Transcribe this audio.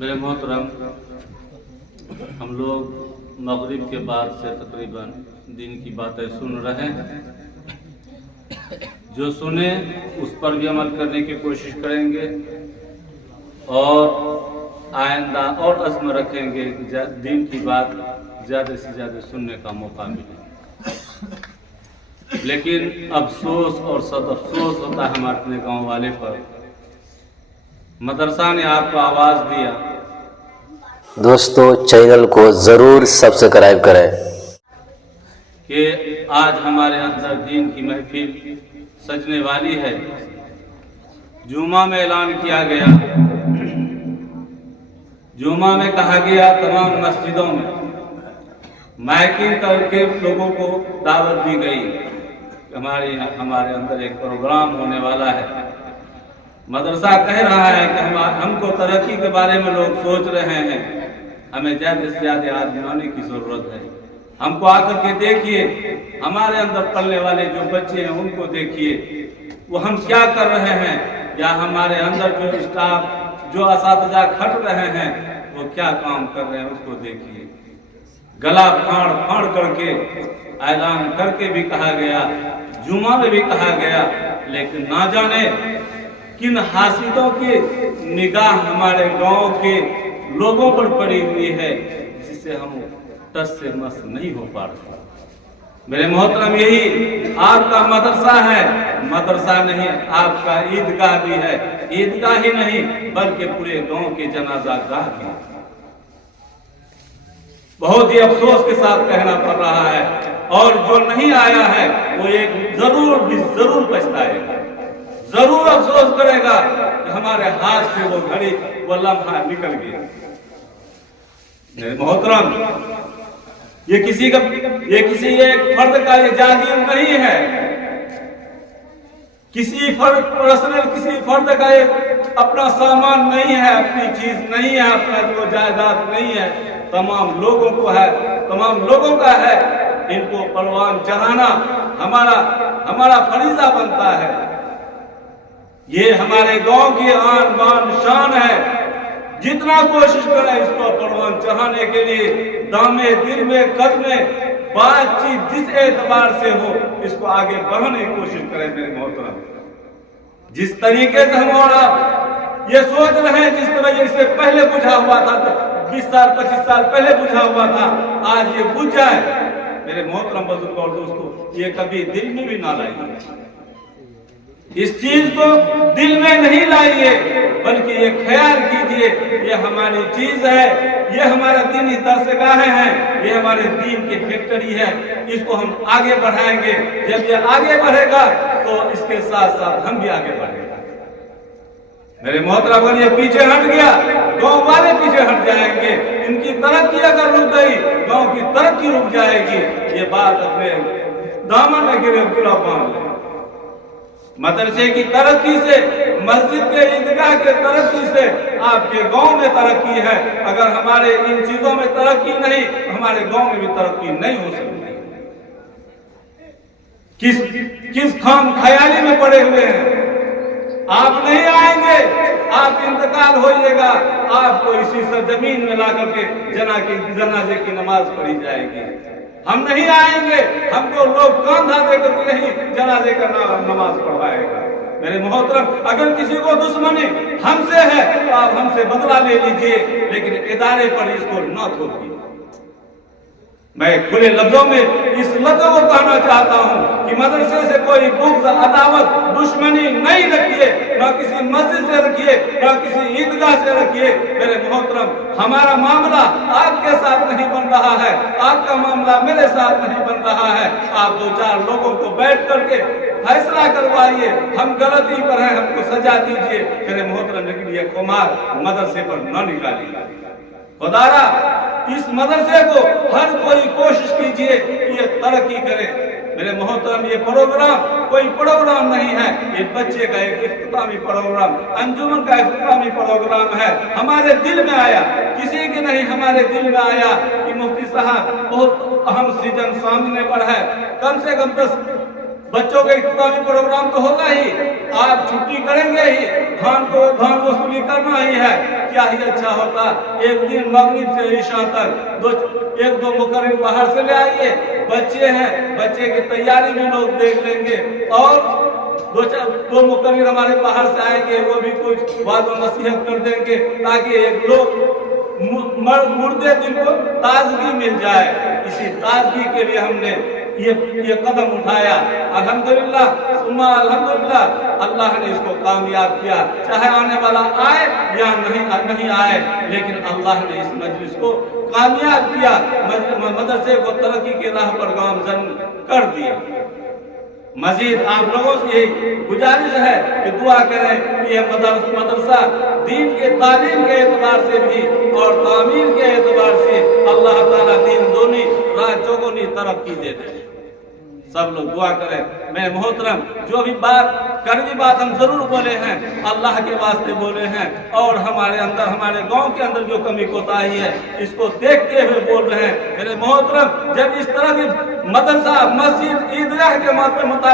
मेरे मोहतरम, हम लोग मगरिब के बाद से तकरीबन दिन की बातें सुन रहे हैं। जो सुने उस पर भी अमल करने की कोशिश करेंगे और आइंदा और अज़्म रखेंगे कि दिन की बात ज़्यादा से ज़्यादा सुनने का मौका मिले। लेकिन अफसोस और सद अफसोस होता है हमारे अपने गाँव वाले पर। मदरसा ने आपको आवाज़ दिया। दोस्तों, चैनल को ज़रूर सब्सक्राइब करें कि आज हमारे अंदर दीन की महफिल सजने वाली है। जुमा में ऐलान किया गया, जुमा में कहा गया तमाम मस्जिदों में माइकिंग करके लोगों को दावत दी गई। हमारे अंदर एक प्रोग्राम होने वाला है। मदरसा कह रहा है कि हमको तरक्की के बारे में लोग सोच रहे हैं, हमें ज़्यादा से ज़्यादा आदमी आने की ज़रूरत है। हमको आकर के देखिए, हमारे अंदर पढ़ने वाले जो बच्चे हैं उनको देखिए, वो हम क्या कर रहे हैं, या हमारे अंदर जो स्टाफ जो असातिज़ा खट रहे हैं वो क्या काम कर रहे हैं उसको देखिए। गला फाड़ फाड़ करके ऐलान करके भी कहा गया, जुमा में भी कहा गया, लेकिन ना जाने किन हासिदों की निगाह हमारे गांव के लोगों पर पड़ी हुई है जिससे हम टस से मस नहीं हो पा रहे। मेरे मोहतरम, यही आपका मदरसा है, मदरसा नहीं आपका ईदगाह भी है। ईदगाह ही नहीं बल्कि पूरे गांव के जनाजा गाह भी। बहुत ही अफसोस के साथ कहना पड़ रहा है, और जो नहीं आया है वो एक जरूर पछताएगा, जरूर अफसोस करेगा कि हमारे हाथ से वो घड़ी वो लम्हा निकल गया। मेरे मोहतरम, ये किसी एक फर्द का ये जागीर नहीं है, किसी फर्द का ये अपना सामान नहीं है, अपनी चीज नहीं है, अपना जो जायदाद नहीं है, तमाम लोगों को है, तमाम लोगों का है। इनको परवान चढ़ाना हमारा फरीजा बनता है। ये हमारे गांव की आन बान शान है। जितना कोशिश करें इसको परवान चढ़ाने के लिए, दामे दिल में कद में बातचीत जिस एतबार से हो इसको आगे बढ़ाने की कोशिश करें। मेरे मोहतरम, जिस तरीके से हम और आप ये सोच रहे हैं, जिस तरह से पहले बुझा हुआ था, 20 साल 25 साल पहले बुझा हुआ था, आज ये बुझ जाए। मेरे मोहतरम बुजुर्ग और दोस्तों, ये कभी दिल में भी ना लाइए, इस चीज को दिल में नहीं लाइए, बल्कि ये ख्याल कीजिए ये हमारी चीज है, ये हमारा दीनी दरसगाहें हैं, ये हमारे दीन की फैक्ट्री है। इसको हम आगे बढ़ाएंगे। जब ये आगे बढ़ेगा तो इसके साथ साथ हम भी आगे बढ़ेंगे। मेरे मोहतरम, अगर ये पीछे हट गया, गांव वाले पीछे हट जाएंगे। इनकी तरक्की अगर रुक गई, गांव की तरक्की रुक जाएगी। ये बात अपने दामन में गिरा बांध ले। मदरसे की तरक्की से, मस्जिद के ईदगाह के तरक्की से आपके गांव में तरक्की है। अगर हमारे इन चीजों में तरक्की नहीं, हमारे गांव में भी तरक्की नहीं हो सकती। किस खाम ख्याली में पड़े हुए हैं। आप नहीं आएंगे, आप इंतकाल होइएगा, आपको इसी सरजमीन में ला करके जनाजे की नमाज पढ़ी जाएगी। हम नहीं आएंगे, हमको लोग कांधा देकर के नहीं जनाजे का नमाज पढ़वाएगा। मेरे मोहतरम, अगर किसी को दुश्मनी हमसे है तो आप हमसे बदला ले लीजिए, लेकिन इदारे पर इसको न थोपिए। मैं खुले लफ्जों में इस लफ्ज को कहना चाहता हूं कि मदरसे से कोई बुग़्ज़, अदावत, दुश्मनी नहीं रखिए, न किसी मस्जिद से रखिए, न किसी ईदगाह से रखिए। मेरे मोहतरम, हमारा मामला आपके साथ नहीं बन रहा है, आपका मामला मेरे साथ नहीं बन रहा है। आप 2-4 लोगों को बैठ करके फैसला करवाइए, हम गलती पर हैं, हमको सजा दीजिए। मेरे मोहतरम, लेकिन ये खुमार मदरसे पर न निकालिए। खुदारा, इस मदरसे को हर कोई कोशिश कीजिए कि ये तरक्की करे। मेरे मोहतरम, ये प्रोग्राम कोई प्रोग्राम नहीं है, ये बच्चे का एक इख्तितामी प्रोग्राम, अंजुमन का इख्तितामी प्रोग्राम है। हमारे दिल में आया, किसी के नहीं, हमारे दिल में आया कि मुफ्ती साहब बहुत अहम सीजन सामने पर है, कम से कम 10 बच्चों का इख्तितामी प्रोग्राम तो होगा ही, آپ چھٹی کریں گے ہی، دھان وصولی کرنا ہی ہے، کیا ہی اچھا ہوتا۔ ایک دن مغرب سے عشاء تک ایک دو مقرر باہر سے لے آئیے، بچے ہیں، بچے کی تیاری بھی لوگ دیکھ لیں گے، اور دو مقرر ہمارے باہر سے آئیں گے، وہ بھی کچھ بات و نصیحت کر دیں گے، تاکہ ایک لوگ مردے دل کو تازگی مل جائے۔ اسی تازگی کے لیے ہم نے یہ قدم اٹھایا، الحمدللہ ثم الحمدللہ، اللہ نے اس کو کامیاب کیا، چاہے آنے والا آئے یا نہیں آئے، لیکن اللہ نے اس مجلس کو کامیاب کیا، مدرسے کو ترقی کے راہ پر گامزن کر دیا۔ مزید آپ لوگوں سے یہی گزارش ہے کہ دعا کریں کہ یہ مدرسہ دین کے تعلیم کے اعتبار سے بھی اور تعمیر کے اعتبار سے اللہ تعالیٰ دین دونی راہ چوگنی ترقی دے دے۔ سب لوگ دعا کریں۔ میں محترم جو بھی کڑوی بات ہم ضرور بولے ہیں، اللہ کے واسطے بولے ہیں، اور ہمارے گاؤں کے اندر جو کمی کوتاہی ہے اس کو دیکھتے ہوئے بول رہے ہیں۔ میرے محترم، جب اس طرح کی مدرسہ مسجد عیدگاہ کے متعلق